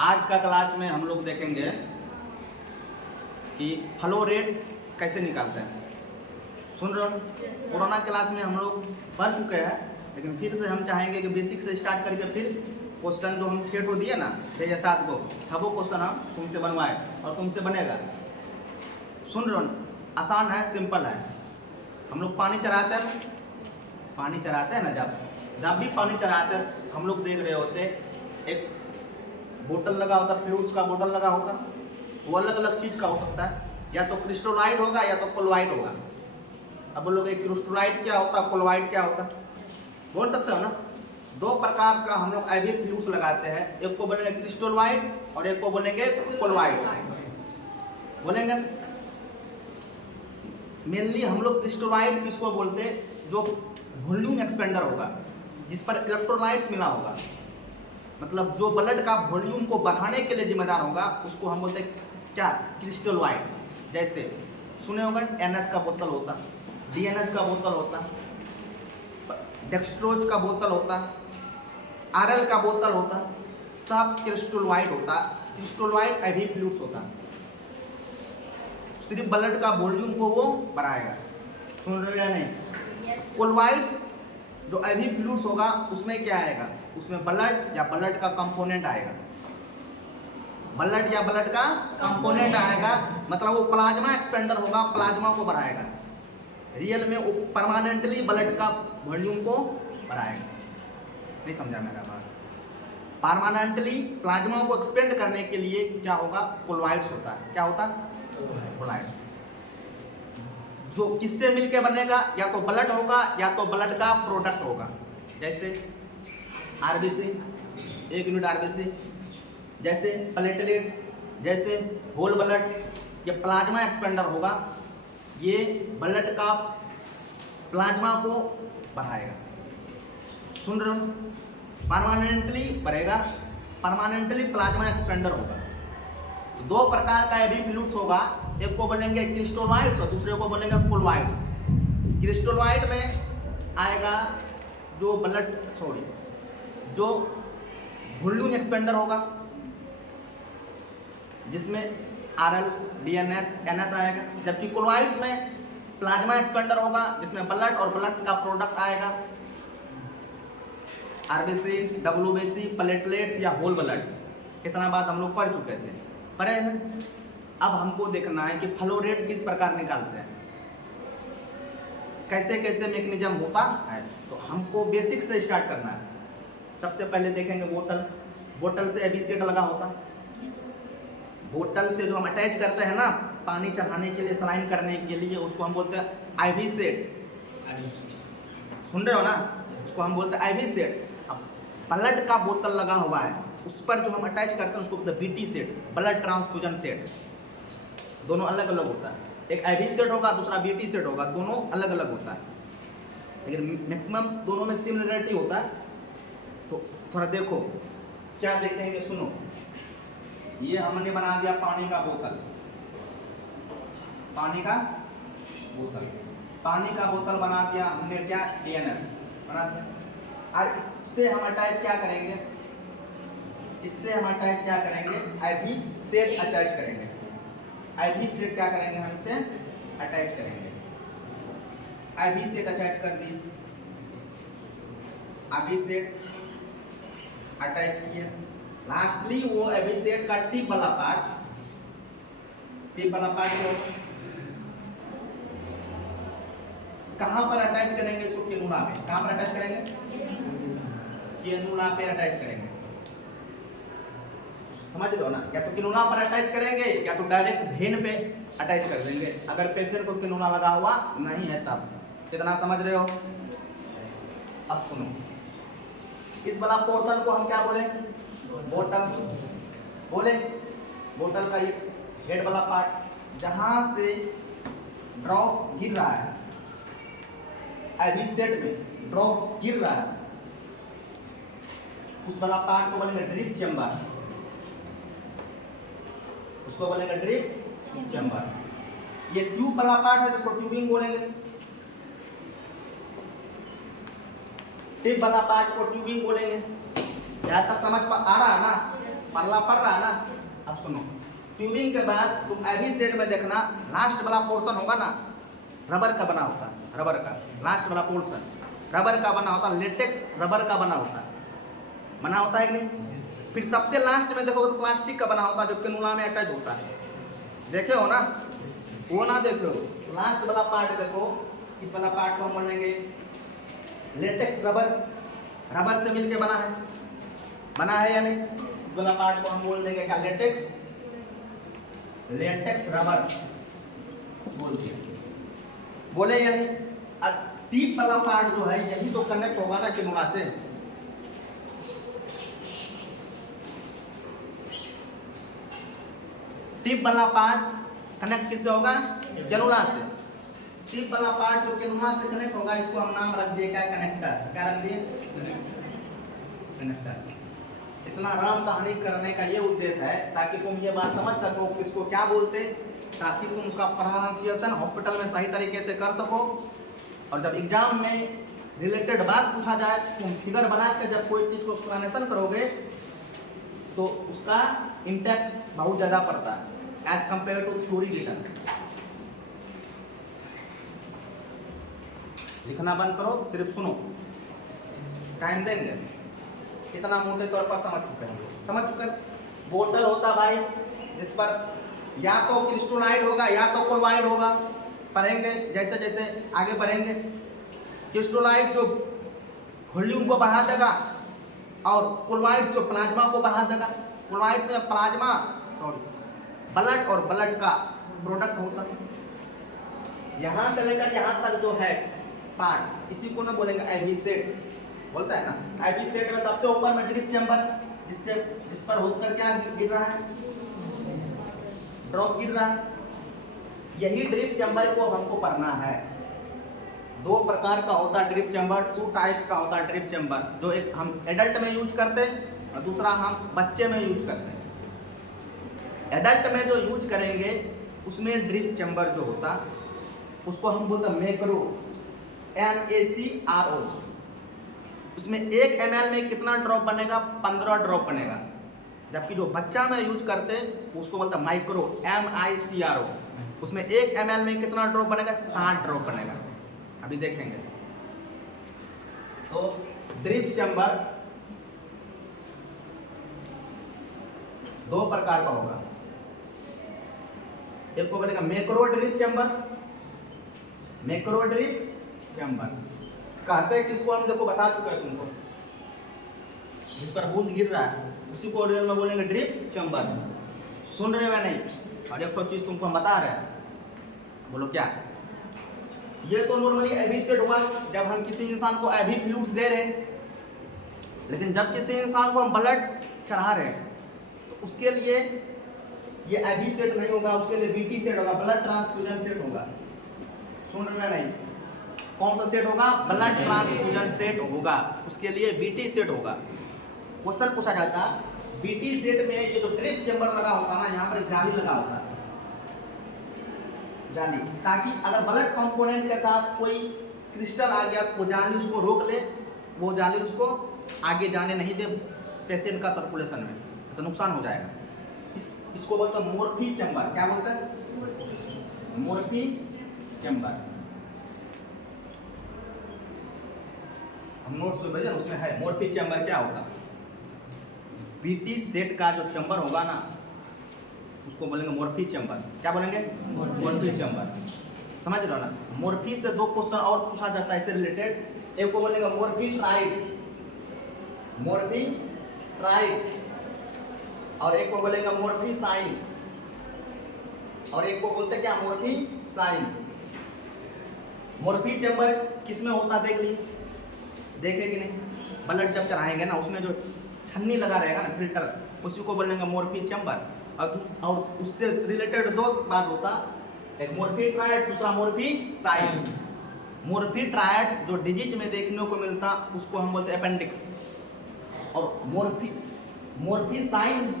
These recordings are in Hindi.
आज का क्लास में हम लोग देखेंगे कि फ्लो रेट कैसे निकालते हैं। सुन रहे हो? कोरोना क्लास में हम लोग पढ़ चुके हैं, लेकिन फिर से हम चाहेंगे कि बेसिक से स्टार्ट करके फिर क्वेश्चन जो हम 6 को दिए ना 6 या 7 को 6 क्वेश्चन हम तुमसे बनवाए और तुमसे बनेगा। सुन रहे हो? आसान है, सिंपल है। हम लोग पानी चढ़ाते हैं ना, जब भी पानी चढ़ाते हैं हम लोग देख रहे होते एक बोतल लगा होता, फ्लूइड्स का बोतल लगा होता, वो अलग अलग चीज़ का हो सकता है, या तो क्रिस्टलाइट होगा या तो क्लोराइड होगा। अब बोलोगे क्रिस्टलाइट क्या होता है, क्लोराइड क्या होता, बोल सकते हो ना। दो प्रकार का हम लोग IV फ्लूइड्स लगाते हैं, एक को बोलेंगे क्रिस्टलाइट और एक को बोलेंगे क्लोराइड। बोलेंगे मेनली हम लोग क्रिस्टलाइट किसको बोलते हैं, जो वॉल्यूम एक्सपेंडर होगा, जिस पर इलेक्ट्रोलाइट्स मिला होगा, मतलब जो ब्लड का वॉल्यूम को बढ़ाने के लिए जिम्मेदार होगा, उसको हम बोलते हैं क्या, क्रिस्टलाइट। जैसे सुने होगा NS का बोतल होता, DNS का बोतल होता, डेक्स्ट्रोज का बोतल होता, RL का बोतल होता, सब क्रिस्टलाइट होता। क्रिस्टलाइट IV फ्लूइड्स होता, सिर्फ ब्लड का वॉल्यूम को वो बढ़ाएगा। सुन रहे हो या नहीं? क्लोराइड्स जो IV फ्लूइड्स होगा उसमें क्या आएगा, उसमें ब्लड या ब्लड का कंपोनेंट आएगा, ब्लड या ब्लड का कंपोनेंट आएगा, मतलब वो प्लाज्मा एक्सपेंडर होगा, प्लाज्मा को बढ़ाएगा। रियल में वो परमानेंटली ब्लड का वॉल्यूम को बढ़ाएगा। नहीं समझा मेरा बात? परमानेंटली प्लाज्मा को एक्सपेंड करने के लिए क्या होगा, क्लोराइड्स होता है। क्या होता है? क्लोराइड। जो किससे मिलके बनेगा, या तो ब्लड होगा या तो ब्लड का प्रोडक्ट होगा। जैसे RBC, 1 यूनिट RBC, जैसे प्लेटलेट्स, जैसे होल ब्लड, ये प्लाज्मा एक्सपेंडर होगा, ये ब्लड का प्लाज्मा को बढ़ाएगा। सुन रहे हो? परमानेंटली बढ़ेगा, परमानेंटली प्लाज्मा एक्सपेंडर होगा। दो प्रकार का IV फ्लूइड्स होगा, एक को बोलेंगे क्रिस्टलाइट्स और दूसरे को बोलेंगे क्लोराइड्स। क्रिस्टलाइट में आएगा जो जो वॉल्यूम एक्सपेंडर होगा, जिसमें RL, DNS, NS आएगा, जबकि क्लोराइड्स में प्लाज्मा एक्सपेंडर होगा, जिसमें ब्लड और ब्लड का प्रोडक्ट आएगा, RBC, WBC, प्लेटलेट या होल ब्लड। इतना बात हम लोग पढ़ चुके थे, पढ़े हैं। अब हमको देखना है कि फ्लो रेट किस प्रकार निकालते हैं, कैसे कैसे मैकेनिज्म होता है। तो हमको बेसिक से स्टार्ट करना है। सबसे पहले देखेंगे बोतल से IV सेट लगा होता, बोतल से जो हम अटैच करते हैं ना पानी चढ़ाने के लिए, सलाइन करने के लिए, उसको हम बोलते हैं IV सेट। सुन रहे हो ना? उसको हम बोलते हैं IV सेट। अब ब्लड का बोतल लगा हुआ है, उस पर जो हम अटैच करते हैं उसको बोलते हैं BT set, blood transfusion set. दोनों अलग अलग होता है, एक IV सेट होगा, दूसरा BT सेट होगा, दोनों अलग अलग होता है, लेकिन मैक्सिमम दोनों में सिमिलरिटी होता है। तो थोड़ा देखो क्या देखेंगे, सुनो। ये हमने बना दिया पानी का बोतल, पानी का बोतल बना दिया हमने, क्या, DNS बना दिया। और इससे हम अटैच क्या करेंगे, IV सेट अटैच करेंगे। IV सेट क्या करेंगे, हम इससे अटैच करेंगे। IV सेट अटैच कर दिए, IV सेट अटैच किया। लास्टली वो IV सेट का टिप वाला पार्ट को कहां पर अटैच करेंगे, इसको केनुला में। कहां पर अटैच करेंगे? केनुला पे अटैच करेंगे। समझ लो ना? या तो केनुला पर अटैच करेंगे या तो डायरेक्ट वेन पे अटैच कर देंगे, अगर पेशेंट को केनुला लगा हुआ नहीं है तब। कितना समझ रहे हो? अब सुनो, इस वाला पोर्शन को हम क्या बोले, बोतल बोले। बोतल का ये हेड वाला पार्ट, जहां से ड्रॉप गिर रहा है, IV सेट में ड्रॉप गिर रहा है, उस वाला पार्ट को बोलेंगे ड्रिप चेंबर, उसको बोलेंगे ड्रिप चेंबर। ये ट्यूब वाला पार्ट है, जिसको ट्यूबिंग बोलेंगे। टिप वाला पार्ट को ट्यूबिंग बोलेंगे। यहाँ तक समझ आ रहा है ना? पल्ला पड़ रहा है ना। अब सुनो, ट्यूबिंग के बाद तुम एबी सेट में देखना, लास्ट वाला पोर्शन होगा ना रबर का बना होता है, रबर का लास्ट वाला पोर्शन रबर का बना होता है, लेटेक्स रबर का बना होता है कि नहीं। फिर सबसे लास्ट में देखो तो प्लास्टिक का बना होता है जो कैनुला में अटैच होता है, देखे हो ना, वो ना देखो। लास्ट वाला पार्ट देखो, इस वाला पार्ट को हम बोलेंगे लेटेक्स रबर, रबर से मिलके बना है या नहीं। इस वाला पार्ट को हम बोल देंगे क्या, लेटेक्स रबर बोले या नहीं। टीप वाला पार्ट जो है यही तो कनेक्ट होगा ना कैनुला से। टिप वाला पार्ट कनेक्ट किससे होगा, कैनुला से। टिप वाला पार्ट जो कैनुला से कनेक्ट होगा इसको हम नाम रख दिए क्या, कनेक्टर। क्या रख दिए, कनेक्टर। इतना आराम कहानी करने का ये उद्देश्य है ताकि तुम ये बात समझ सको किसको क्या बोलते, ताकि तुम उसका प्रोनाउंसिएशन हॉस्पिटल में सही तरीके से कर सको। और जब एग्जाम में रिलेटेड बात पूछा जाए तुम फिगर बना के जब कोई चीज को एक्सप्लेनेशन करोगे तो उसका इम्पैक्ट बहुत ज़्यादा पड़ता है as compare to theory written. लिखना बंद करो, सिर्फ सुनो, टाइम देंगे। इतना मोटे तौर पर समझ चुके हैं। बोतल होता भाई जिस पर या तो क्रिस्टलाइट होगा या तो क्लोराइड होगा। पढ़ेंगे जैसे जैसे आगे बढ़ेंगे। क्रिस्टलाइट जो वॉल्यूम को बढ़ा देगा और क्लोराइड जो प्लाज्मा को बढ़ा देगा। क्लोराइड से प्लाज्मा ब्लड और ब्लड का प्रोडक्ट होता है। यहाँ से लेकर यहाँ तक जो है पार्ट, इसी को ना बोलेंगे एबी सेट, बोलता है ना। एबी सेट में सबसे ऊपर में ड्रिप चैम्बर, जिस पर होकर क्या गिर रहा है, ड्रॉप गिर रहा है। यही ड्रिप चैम्बर को अब हमको पढ़ना है। दो प्रकार का होता है ड्रिप चैम्बर, 2 टाइप्स का होता है ड्रिप चैम्बर। जो एक हम एडल्ट में यूज करते हैं और दूसरा हम बच्चे में यूज करते हैं। एडल्ट में जो यूज करेंगे उसमें ड्रिप चैम्बर जो होता उसको हम बोलते हैं मैक्रो, MACRO। उसमें 1 ml में कितना ड्रॉप बनेगा, 15 ड्रॉप बनेगा। जबकि जो बच्चा में यूज करते हैं उसको बोलते हैं माइक्रो, MICRO। उसमें 1 ml में कितना ड्रॉप बनेगा, 60 ड्रॉप बनेगा। अभी देखेंगे। तो ड्रिप चैम्बर 2 प्रकार का होगा। एक को बोलेगा macro drip chamber, macro drip chamber कहते हैं किसको, हम देखो बता चुके हैं तुमको। जिस पर बूंद गिर रहा है उसी को रियल में बोलेंगे ड्रिप चैम्बर। सुन रहे हो नहीं? और एक चीज तुमको हम बता रहे हैं, बोलो क्या। ये तो नॉर्मली एबी सेट हुआ जब हम किसी इंसान को एबी फ्लूइड्स दे रहे हैं। लेकिन जब किसी इंसान को हम ब्लड चढ़ा रहे हैं तो उसके लिए ये एबी सेट नहीं होगा, उसके लिए बीटी सेट होगा, ब्लड ट्रांसफ्यूजन सेट होगा। सुन रहे हो नहीं? कौन सा सेट होगा, ब्लड ट्रांसफ्यूजन सेट होगा, उसके लिए बीटी सेट होगा। क्वेश्चन पूछा जाता है बीटी सेट में ये जो ड्रिप चैम्बर लगा होता है ना, यहाँ पर जाली लगा होता है, जाली, ताकि अगर ब्लड कंपोनेंट के साथ कोई क्रिस्टल आ गया तो जाली उसको रोक ले, वो जाली उसको आगे जाने नहीं दे पेशेंट का सर्कुलेशन में, तो नुकसान हो जाएगा। इसको बोलते हैं मोर्फी चैम्बर। क्या बोलते हैं, मोर्फी चैम्बर। हम नोट्स में भेजे उसमें है मोर्फी चैम्बर क्या होता है। बीटी सेट का जो चैम्बर होगा ना उसको बोलेंगे मोर्फी चैम्बर। क्या बोलेंगे, मोर्फी चैम्बर। समझ रहे हो ना? मोर्फी से 2 क्वेश्चन और पूछा जाता है इससे रिलेटेड। एक को बोलेंगे मोर्फी ट्राइड, मोर्फी ट्राइड, और एक को बोलेंगे मोर्फी साइन, और एक को बोलते क्या, मोर्फी साइन। मोर्फी चैम्बर किसमें होता देख ली, देखे कि नहीं? ब्लड जब चढ़ाएंगे ना उसमें जो छन्नी लगा रहेगा ना, फिल्टर, उसी को बोलेंगे मोर्फी चैम्बर। और उससे रिलेटेड 2 बात होता, एक मोर्फी ट्रायड, दूसरा मोर्फी साइन। मोर्फी ट्रायड जो डिजीज में देखने को मिलता उसको हम बोलते हैं अपेंडिक्स, और मोर्फी साइन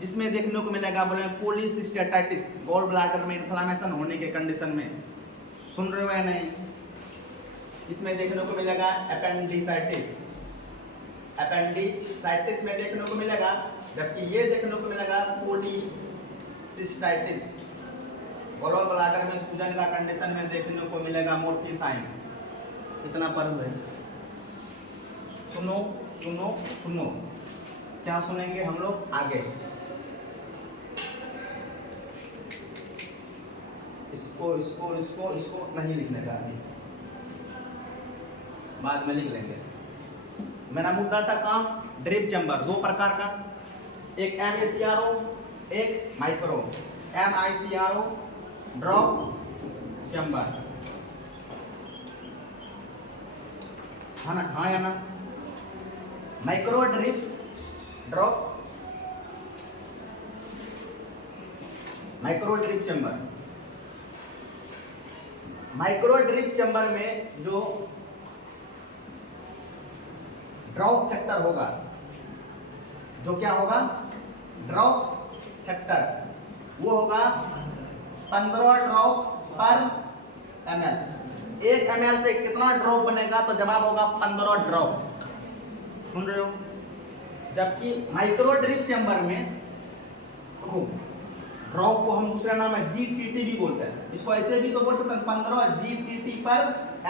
जिसमें देखने को मिलेगा बोले पॉलीसिस्टेटाइटिस, गॉल ब्लैडर में इन्फ्लामेशन होने के कंडीशन में। सुन रहे हो या नहीं? इसमें देखने को मिलेगा अपेंडिसाइटिस। अपेंडिसाइटिस में देखने को मिलेगा, जबकि ये देखने को मिलेगा कोलिसिस्टाइटिस। गॉल ब्लैडर में सूजन का कंडीशन में देखने को मिलेगा मोर्फिसाइन। इतना पर है। सुनो सुनो सुनो, क्या सुनेंगे हम लोग आगे? इसको इसको इसको इसको नहीं लिखने का, अभी बाद में लिख लेंगे। मेरा मुद्दा था काम ड्रिप चैम्बर, दो प्रकार का, एक MACRO, एक माइक्रो। MICRO ड्रॉप चैम्बर, हाँ ना, हाँ या ना? Micro drip drop, micro drip chamber. Micro drip chamber में जो ड्रॉप फैक्टर होगा, जो क्या होगा? ड्रॉप फैक्टर, वो होगा 15 ड्रॉप पर ml। 1 ml से कितना ड्रॉप बनेगा? तो जवाब होगा 15 ड्रॉप। सुन रहे हो? जबकि माइक्रो ड्रिप चैम्बर में ड्रॉप को हम दूसरा नाम है GTT भी बोलते हैं। इसको ऐसे भी तो बोल सकते हैं, 15 GTT पर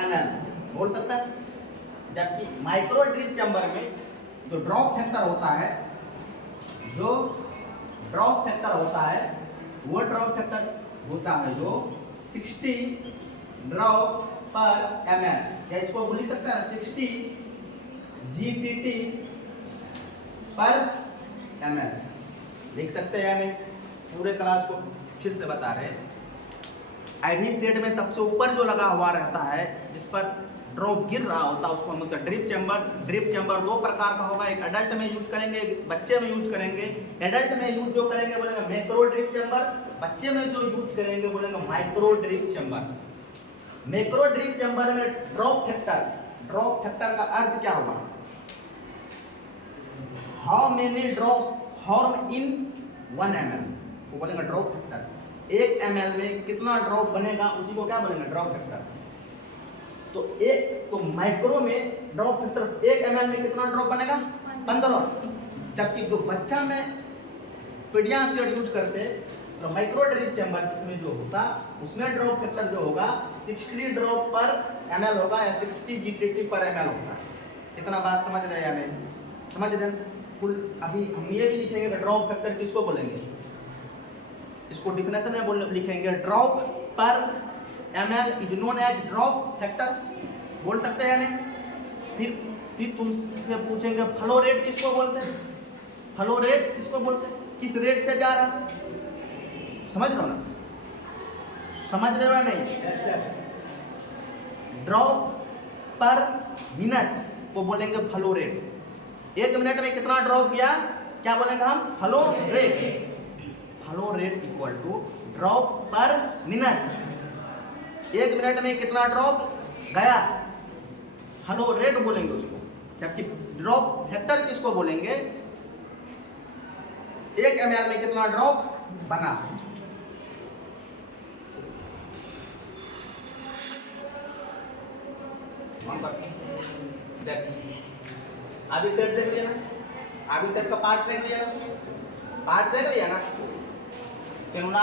ml बोल सकता है। जबकि माइक्रो ड्रिप चैम्बर में जो ड्रॉप फैक्टर होता है, जो ड्रॉप फैक्टर होता है, वो ड्रॉप फैक्टर होता है जो 60 ड्रॉप पर ml, या इसको बोल सकते हैं 60 GTT पर ml। लिख सकते हैं या नहीं? पूरे क्लास को फिर से बता रहे हैं। आईवी सेट में सबसे ऊपर जो लगा हुआ रहता है, जिस पर ड्रॉप गिर रहा होता है, उसको हम लोग ड्रिप चैम्बर। ड्रिप चैम्बर दो प्रकार का होगा, एक एडल्ट में यूज करेंगे, एक बच्चे में यूज करेंगे। एडल्ट में यूज जो करेंगे बोलेंगे मैक्रो ड्रिप चैम्बर, बच्चे में जो यूज करेंगे बोलेंगे micro drip chamber. Macro drip chamber में ड्रॉप फैक्टर का अर्थ क्या होगा? How many drop form in 1 ml, वो बोलेंगे ड्रॉप फैक्टर। 1 ml में कितना ड्रॉप बनेगा, उसी को क्या बोलेंगे? Drop factor. तो माइक्रो में ड्रॉप फैक्टर 1 ml में कितना ड्रॉप बनेगा? 15। जबकि जो बच्चा में पीडियासिड यूज करते, तो माइक्रो ड्रिप चैम्बर जिसमें जो होता, उसमें ड्रॉप फैक्टर जो होगा 60 ड्रॉप पर ml होगा, या 60 GTT पर ml होगा। इतना बात समझ रहे हैं या नहीं? समझ रहे हैं? अभी हम ये भी लिखेंगे कि ड्रॉप फैक्टर किसको बोलेंगे? इसको डिफिनेशन में लिखेंगे, ड्रॉप पर ml is known as drop factor. बोल सकते हैं या नहीं? फिर तुमसे पूछेंगे फ्लो रेट किसको बोलते हैं? फ्लो रेट किसको बोलते हैं? किस रेट से जा रहा है? समझ रहे हो ना? समझ रहे हो या नहीं? ड्रॉप पर मिनट को बोलेंगे फ्लो रेट। 1 मिनट में कितना ड्रॉप किया, क्या बोलेंगे हम? Flow rate. Flow rate equal to drop पर मिनट। 1 मिनट में कितना ड्रॉप गया, फ्लो रेट बोलेंगे उसको। जबकि ड्रॉप फैक्टर किसको बोलेंगे? 1 ml में कितना ड्रॉप बना। देख, अभी सेट देख लिया ना? अभी सेट का पार्ट देख लिया ना? पार्ट देख लिया ना? कैमरा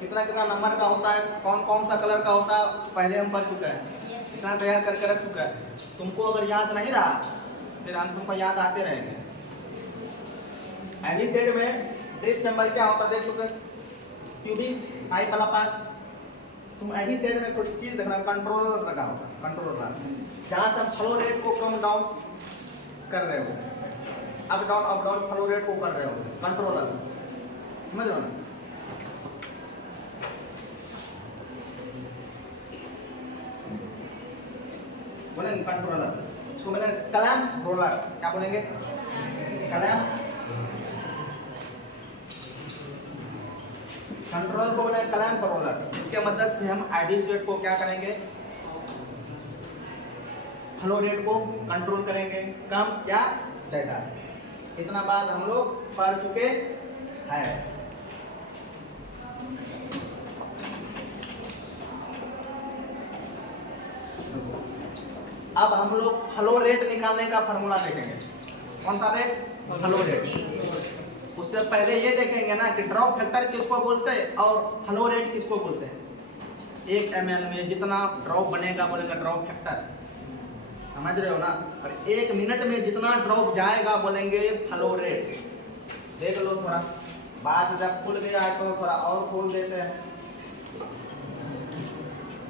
कितना कितना नंबर का होता है, कौन कौन सा कलर का होता है, पहले हम पढ़ चुके हैं, इतना तैयार करके रख चुका है। तुमको अगर याद नहीं रहा, फिर हम तुमको याद आते रहेंगे। एनी सेट में ड्रिप चैम्बर क्या होता है देख चुके, ट्यूबिंग पाइप वाला पार्ट। तुम एनी सेट में कोई चीज देखना, कंट्रोलर लगा होगा, कंट्रोलर जहाँ से हम फ्लो रेट को कम डाउन कर रहे हो, अप डाउन फ्लो रेट को कर रहे हो, कंट्रोलर। समझ रहे हो ना? बोलेंगे कंट्रोलर, इसको बोलेंगे क्लैंप रोलर। क्या बोलेंगे? क्लैंप। कंट्रोलर को बोलेंगे क्लैंप रोलर। इसके मदद से हम आईडी सेट को क्या करेंगे? फ्लो रेट को कंट्रोल करेंगे, कम या ज्यादा। इतना बात हम लोग पढ़ चुके हैं। अब हम लोग फ्लो रेट निकालने का फॉर्मूला देखेंगे। कौन सा रेट? Flow rate. उससे पहले ये देखेंगे ना कि ड्रॉप फैक्टर किसको बोलते हैं और फ्लो रेट किसको बोलते हैं। 1 ml में जितना ड्रॉप बनेगा बोलेंगे ड्रॉप फैक्टर, समझ रहे हो ना। और 1 मिनट में जितना ड्रॉप जाएगा बोलेंगे फ्लो रेट। देख लो थोड़ा, बात जब खुल गया है तो थोड़ा और खोल देते हैं।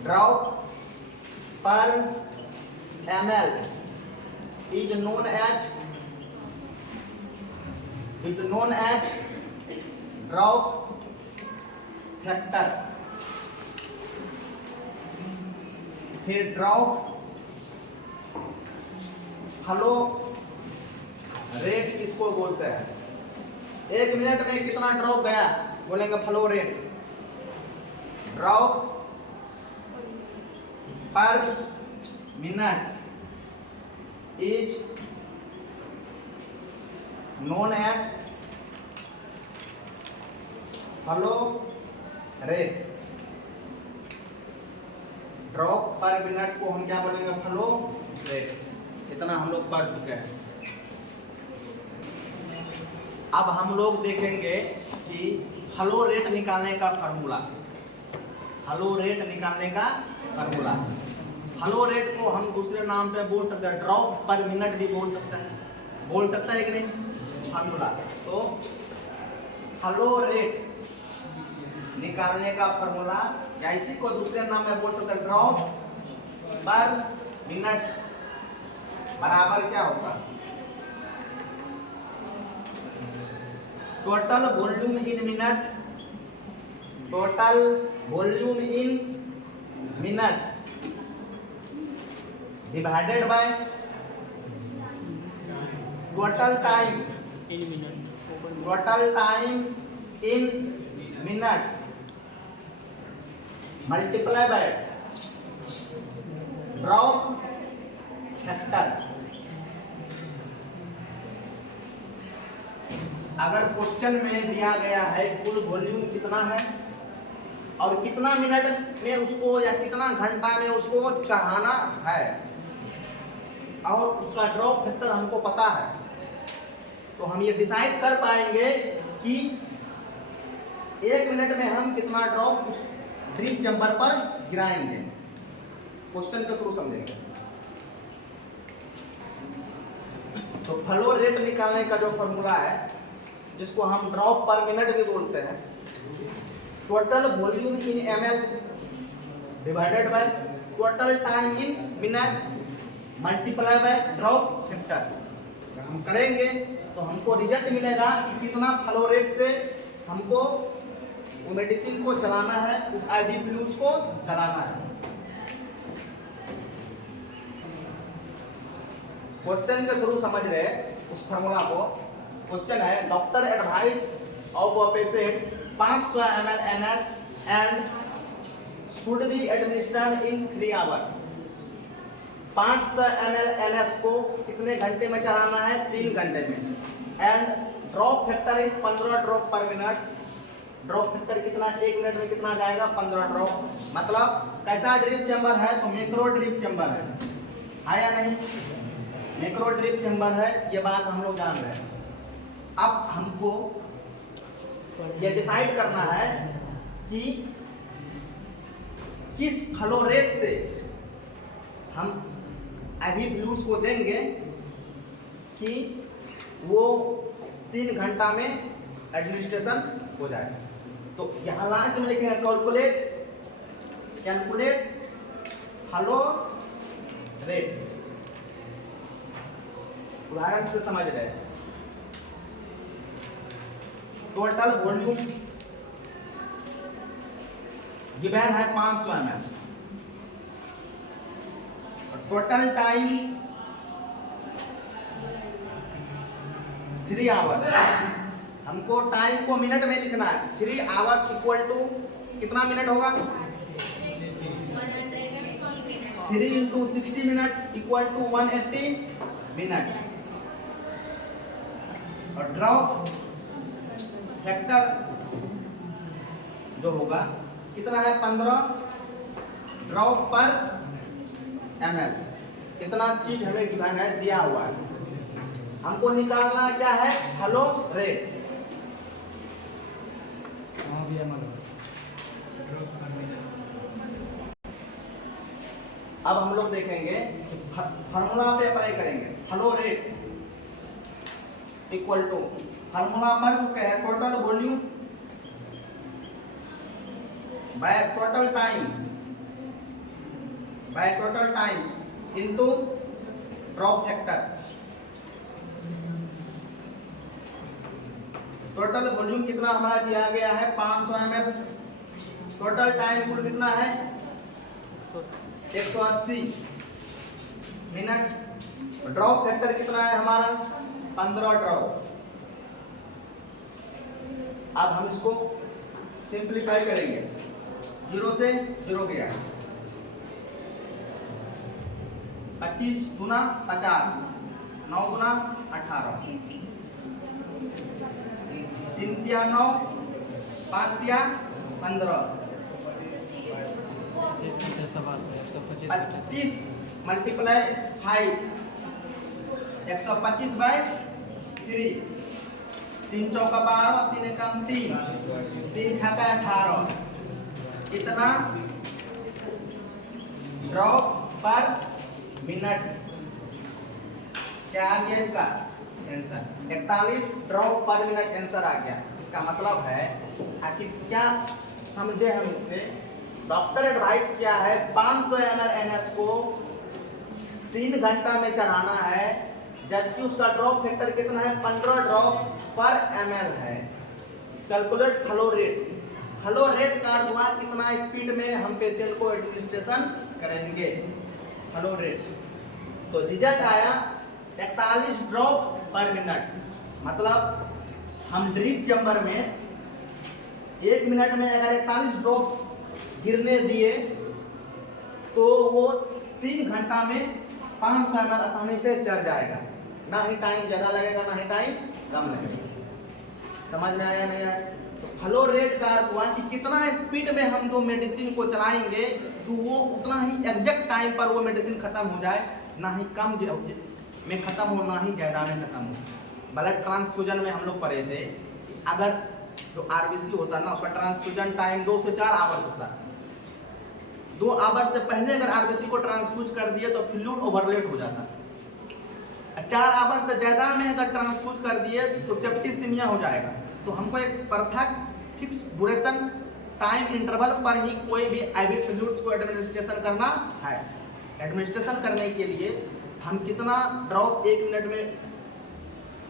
ड्रॉप पर ml is known as drop factor. फिर ड्रॉप फ्लो रेट किसको बोलते हैं? 1 मिनट में कितना ड्रॉप गया बोलेंगे फ्लो रेट। ड्रॉप पर minute is known as flow rate. Drop पर मिनट को हम क्या बोलेंगे? Flow rate. इतना हम लोग पढ़ चुके हैं। अब हम लोग देखेंगे कि फ्लो रेट निकालने का फार्मूला। फ्लो रेट निकालने का फार्मूला। फ्लो रेट को हम दूसरे नाम पे बोल सकते हैं, ड्रॉप पर मिनट भी बोल सकते हैं। बोल सकता है कि नहीं? फार्मूला। तो फ्लो रेट निकालने का फार्मूला या इसी को दूसरे नाम में बोल सकते हैं ड्रॉप पर मिनट बराबर क्या होगा? Total volume in minute, total volume in minute divided by total time in minute, total time in minute multiply by drop factor. अगर क्वेश्चन में दिया गया है कुल वॉल्यूम कितना है और कितना मिनट में उसको या कितना घंटा में उसको चढ़ाना है और उसका ड्रॉप फैक्टर हमको पता है, तो हम ये डिसाइड कर पाएंगे कि 1 मिनट में हम कितना ड्रॉप उस ड्रिप चैम्बर पर गिराएंगे। क्वेश्चन के थ्रू समझेंगे। तो फ्लो रेट निकालने का जो फॉर्मूला है, जिसको हम ड्रॉप पर मिनट भी बोलते हैं, total volume in ml divided by total time in minute multiply by drop factor. अगर हम करेंगे तो हमको रिजल्ट मिलेगा कि कितना फ्लो रेट से हमको वो मेडिसिन को चलाना है, उस आईवी फ्लूइड्स को चलाना है। क्वेश्चन के थ्रू समझ रहे उस फार्मूला को। क्वेश्चन है, doctor advise of a patient 500 ml NS and should be administered in 3 hours। 500 ml NS को कितने घंटे में चलाना है? 3 घंटे में। And drop factor is 15 drop पर मिनट। ड्रॉप फैक्टर कितना? 1 मिनट में कितना जाएगा? 15 ड्रॉप। मतलब कैसा ड्रिप चैम्बर है? तो मैक्रो ड्रिप चैम्बर है या नहीं? मैक्रो ड्रिप चैम्बर है, ये बात हम लोग जान रहे हैं। अब हमको ये डिसाइड करना है कि किस फ्लो रेट से हम आईवी फ्लूइड्स को देंगे कि वो 3 घंटा में एडमिनिस्ट्रेशन हो जाए। तो यहाँ लास्ट में लिखेंगे कैलकुलेट फ्लो रेट। उदाहरण से समझ रहे हैं। टोटल वॉल्यूम गिवन है 500 ml, टोटल टाइम 3 आवर्स। हमको टाइम को मिनट में लिखना है। 3 आवर्स इक्वल टू कितना मिनट होगा? 3 into 60 minute equal to 180 minute. और ड्रॉप फैक्टर जो होगा कितना है? 15 ड्रॉप पर ml। इतना चीज हमें गिवन है, दिया हुआ है। हमको निकालना क्या है, फ्लो रेट। अब हम लोग देखेंगे फार्मूला पे अप्लाई करेंगे। Flow rate equal to formula पर क्या है, total volume by total time into drop factor. Total volume कितना हमारा दिया गया है 500 ml, टोटल टाइम कुल कितना है 180 मिनट, ड्रॉप फैक्टर कितना है हमारा 15 ड्रॉप। अब हम इसको सिंप्लीफाई करेंगे, 0 से 0 गया, 25 गुना 50, 9 गुना 18, 3 तिया 9, 5 तिया 15, 25 मल्टीप्लाई 5, 125 बाय 3, 3 चौका 12, 3 एकम 3, 3 छक्का 18, इतना ड्रॉप पर मिनट। क्या आ गया इसका आंसर, 41 ड्रॉप पर मिनट आंसर आ गया। इसका मतलब है आखिर क्या समझे हम इससे, डॉक्टर एडवाइस किया है 500 ml NS को 3 घंटा में चढ़ाना है, जबकि उसका ड्रॉप फैक्टर कितना है 15 ड्रॉप पर ml है। Calculate flow rate. Flow rate का अर्थ हुआ कितना स्पीड में हम पेशेंट को एडमिनिस्ट्रेशन करेंगे, फ्लो रेट। तो रिजल्ट आया 41 ड्रॉप पर मिनट, मतलब हम ड्रिप चैम्बर में 1 मिनट में अगर 41 ड्रॉप गिरने दिए तो वो 3 घंटा में 500 ml आसानी से चढ़ जाएगा, ना ही टाइम ज़्यादा लगेगा ना ही टाइम कम लगेगा। समझ में आया नहीं आया? तो फ्लो रेट का अर्थ हुआ कि कितना स्पीड में हम जो मेडिसिन को चलाएंगे तो वो उतना ही एग्जैक्ट टाइम पर वो मेडिसिन खत्म हो जाए, ना ही कम में खत्म हो ना ही ज़्यादा में खत्म हो। ब्लड ट्रांसफ्यूजन में हम लोग पढ़े थे, अगर जो आरबीसी होता है ना उसका ट्रांसफ्यूजन टाइम 2 से 4 आवर्स होता है। 2 आवर्स से पहले अगर आरबीसी को ट्रांसफ्यूज कर दिए तो फ्लूइड ओवरलेट हो जाता है। 4 आवर्स से ज़्यादा में अगर ट्रांसफ्यूज कर दिए तो सेप्टिसीमिया हो जाएगा। तो हमको एक perfect fix duration time interval पर ही कोई भी आईवी फ्लूइड को एडमिनिस्ट्रेशन करना है। एडमिनिस्ट्रेशन करने के लिए हम कितना ड्रॉप 1 मिनट में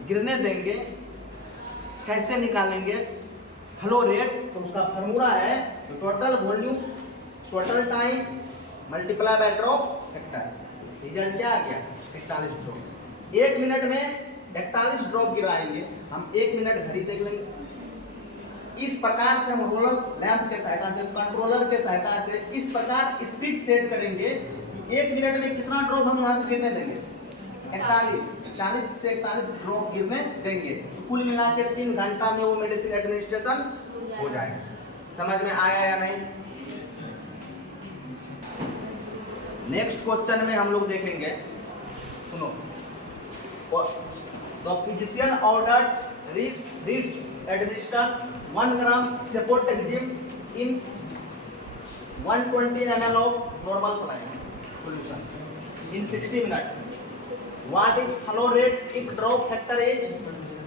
गिरने देंगे, कैसे निकालेंगे फ्लो रेट, तो उसका फार्मूला है total volume total time multiply by drop factor. Result क्या आ गया 41 ड्रॉप। 1 मिनट में 41 ड्रॉप गिराएंगे। हम 1 मिनट घड़ी देख लेंगे। इस प्रकार से हम रोलर लैंप के सहायता से, कंट्रोलर के सहायता से इस प्रकार स्पीड सेट करेंगे कि 1 मिनट में कितना ड्रॉप हम वहां से गिरने देंगे 41, 40 से 41 ड्रॉप गिरने देंगे। तो कुल मिला के 3 घंटा में वो मेडिसिन एडमिनिस्ट्रेशन हो जाएगा। समझ में आया या नहीं? नेक्स्ट क्वेश्चन में हम लोग देखेंगे, सुनो, the physician ordered reads administer 1 gram cefotaxime in 120 ml of normal saline solution in 60 minutes. What is flow rate if drop factor is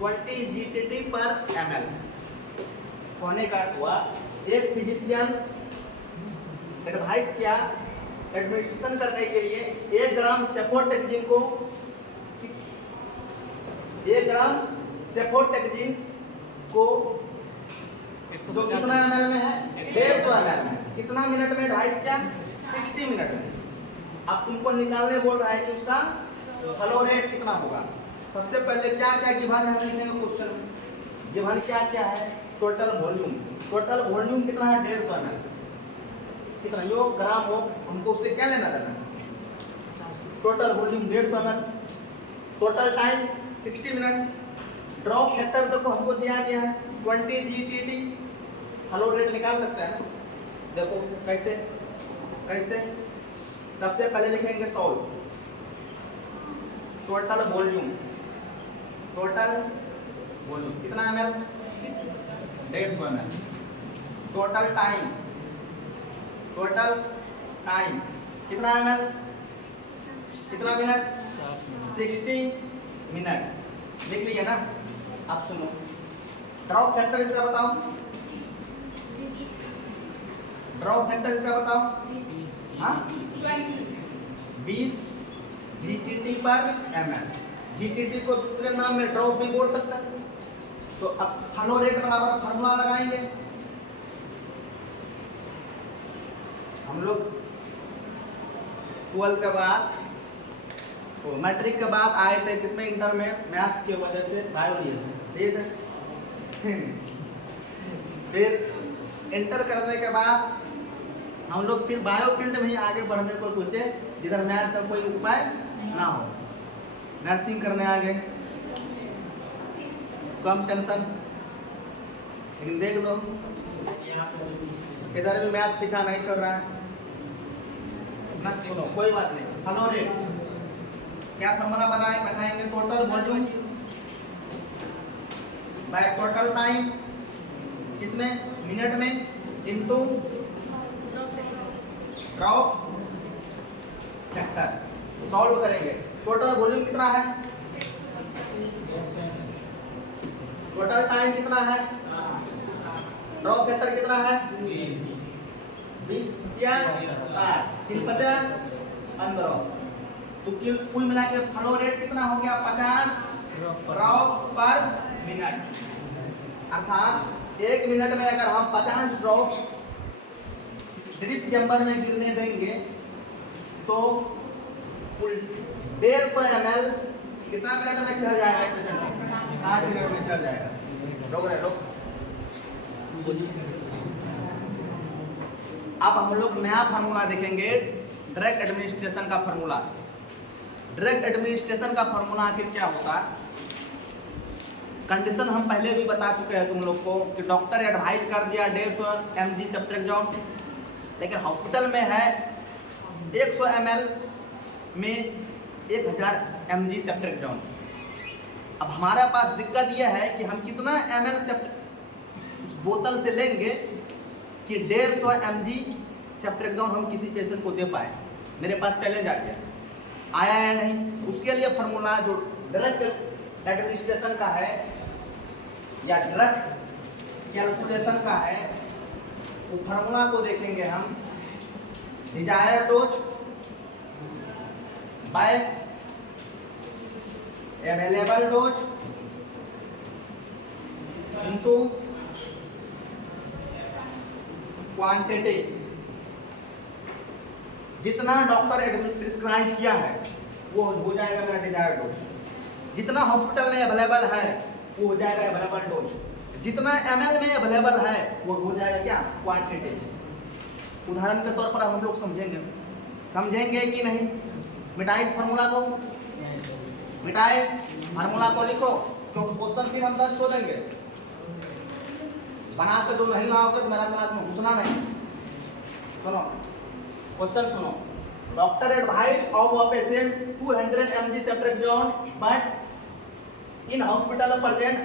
20 GTT per ml? कहने का हुआ एक फिजिशियन एडवाइस किया एडमिनिस्ट्रेशन करने के लिए 1 ग्राम सेपोटेक्जिम को 1 ग्राम सेपोटेक्जिम को जो कितना ml में है 150 ml में कितना मिनट में एडवाइस किया 60 मिनट में। अब तुमको निकालने बोल रहा है कि उसका फ्लो रेट कितना होगा। सबसे पहले क्या क्या गिवन है लिखेंगे क्वेश्चन में। गिवन क्या क्या है, टोटल वॉल्यूम कितना है 150 ml, कितना यो ग्राम हो, हमको उससे क्या लेना देना। Total volume 150 ml, total time 60 minute, drop factor देखो हमको दिया गया है 20 GTT। फ्लो रेट निकाल सकते हैं ना, देखो कैसे कैसे। सबसे पहले लिखेंगे solve total volume total volume कितना ml 150 ml। टोटल टाइम कितना ml, कितना मिनट 60 मिनट। लिख लिया ना। अब सुनो ड्रॉप फैक्टर इसका बताओ, ड्रॉप फैक्टर इसका बताओ। हाँ 20 GTT पर ml। GTT को दूसरे नाम में ड्रॉप भी बोल सकता है। तो अब फ्लो रेट बराबर फार्मूला लगाएंगे हम लोग। 12 के बाद मैट्रिक के बाद आए थे किसमें, इंटर में मैथ की वजह से बायो लिए थे। फिर इंटर करने के बाद हम लोग फिर बायो फील्ड में ही आगे बढ़ने को सोचे, जिधर मैथ का कोई उपाय ना हो। नर्सिंग करने आ गए, कम टेंशन। लेकिन देख लो इधर भी मैथ पीछा नहीं चल रहा है ना। सुनो कोई बात नहीं। फ्लो रेट क्या फॉर्मूला बनाएंगे, total volume by total time, किसमें मिनट में, इनटू ड्रॉप फैक्टर। सॉल्व करेंगे। टोटल वॉल्यूम कितना है, टोटल टाइम कितना है, ड्रॉप फैक्टर कितना है 20 या 350 15। तो कुल मिला के फ्लो रेट कितना हो गया 50 ड्रॉप पर मिनट। अर्थात 1 मिनट में अगर हम 50 ड्रॉप ड्रिप चैम्बर में गिरने देंगे तो कुल 150 ml कितना मिनट में चल जाएगा, 60 मिनट में चल जाएगा। रोक। अब हम लोग नया फार्मूला देखेंगे, ड्रग एडमिनिस्ट्रेशन का फार्मूला। ड्रग एडमिनिस्ट्रेशन का फार्मूला आखिर क्या होता है। कंडीशन हम पहले भी बता चुके हैं तुम लोग को कि डॉक्टर एडवाइज कर दिया 150 mg सेप्ट्रेक्सोन, लेकिन हॉस्पिटल में है 100 ml में 1000 mg सेप्ट्रेक्सोन। अब हमारे पास दिक्कत यह है कि हम कितना ml उस बोतल से लेंगे कि 150 mg सेप्ट्रेक्सोन हम किसी पेशेंट को दे पाए। मेरे पास चैलेंज आ गया, आया या नहीं। उसके लिए फार्मूला जो ड्रग एडमिनिस्ट्रेशन का है या ड्रग कैलकुलेशन का है, वो फार्मूला को देखेंगे हम। Desire dose by available dose into quantity. जितना डॉक्टर प्रिस्क्राइब किया है वो हो जाएगा मेरा डिजायर डोज। जितना हॉस्पिटल में अवेलेबल है वो हो जाएगा अवेलेबल डोज। जितना ml में अवेलेबल है वो हो जाएगा क्या, क्वांटिटी। उदाहरण के तौर पर हम लोग समझेंगे कि नहीं। मिटाए इस फार्मूला को, मिटाए फार्मूला को लिखो, क्योंकि क्वेश्चन फिर हम 10 को देंगे। बना कर जो नहीं लाओगे तो मेरा क्लास में घुसना नहीं। सुनो क्वेश्चन सुनो। Doctor advise of a patient 200 mg ceftriaxone but in hospital present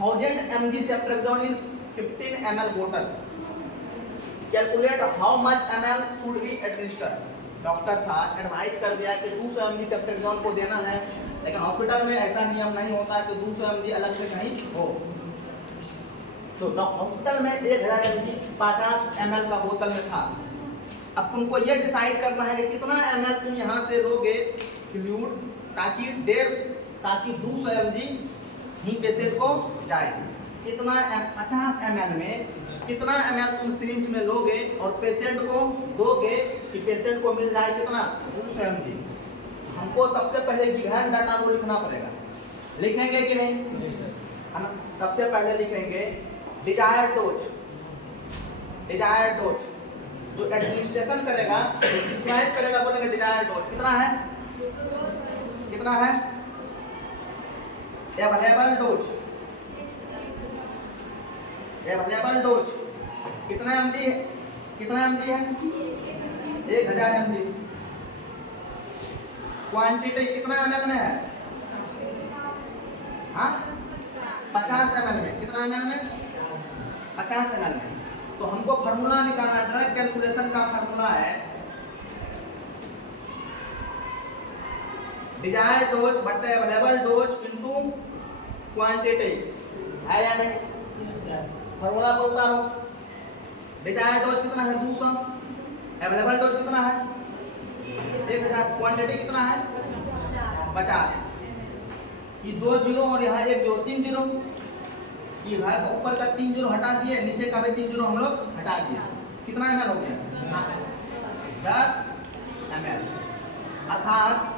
1000 mg ceftriaxone in 15 ml बोतल। Calculate how much ml should be administered. Doctor था एडवाइज कर दिया कि 200 mg सेप्ट्रेक्सोन को देना है, लेकिन हॉस्पिटल में ऐसा नियम नहीं होता कि 200 mg अलग से कहीं हो। तो हॉस्पिटल में 1000 mg 50 ml का बोतल में था। अब तुमको ये डिसाइड करना है कि कितना ml तुम यहाँ से लोगे फ्लूइड, ताकि 200 mg ही पेशेंट को जाए। कितना 50 ml में कितना ml तुम सिरिंज में लोगे और पेशेंट को दोगे कि पेशेंट को मिल जाए कितना 200 mg। हमको सबसे पहले गिवन डाटा को लिखना पड़ेगा। लिखेंगे कि नहीं? हम सबसे पहले लिखेंगे डिजायर्ड डोज। डिजायर्ड डोज जो एडमिनिस्ट्रेशन करेगा, डिस्क्राइब करेगा, बोलेंगे डिजायर्ड डोज कितना है, कितना है अवेलेबल डोज। अवेलेबल डोज कितना mg है, कितना mg है 1000 mg। क्वांटिटी कितना ml में है हाँ 50 ml में, कितना ml में? 50 ml में। तो हमको फार्मूला निकालना, ड्रग कैलकुलेशन का फार्मूला है डिजायर्ड डोज बटे अवेलेबल डोज इनटू क्वांटिटी, है या नहीं? फार्मूला पर उतारो। डिजायर्ड डोज कितना है? 200। अवेलेबल डोज कितना है? 1000। क्वांटिटी कितना है? 50। ये 2 जीरो और यहाँ 1 जीरो, 3 जीरो। ये है ऊपर का 3 जीरो हटा दिए, नीचे का भी 3 जीरो हम लोग हटा दिए। कितना ml हो गया? 10 ml। अर्थात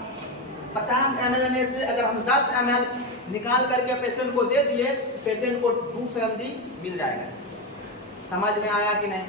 50 ml में से अगर हम 10 ml निकाल करके पेशेंट को दे दिए, पेशेंट को 200 mg मिल जाएगा। समझ में आया कि नहीं?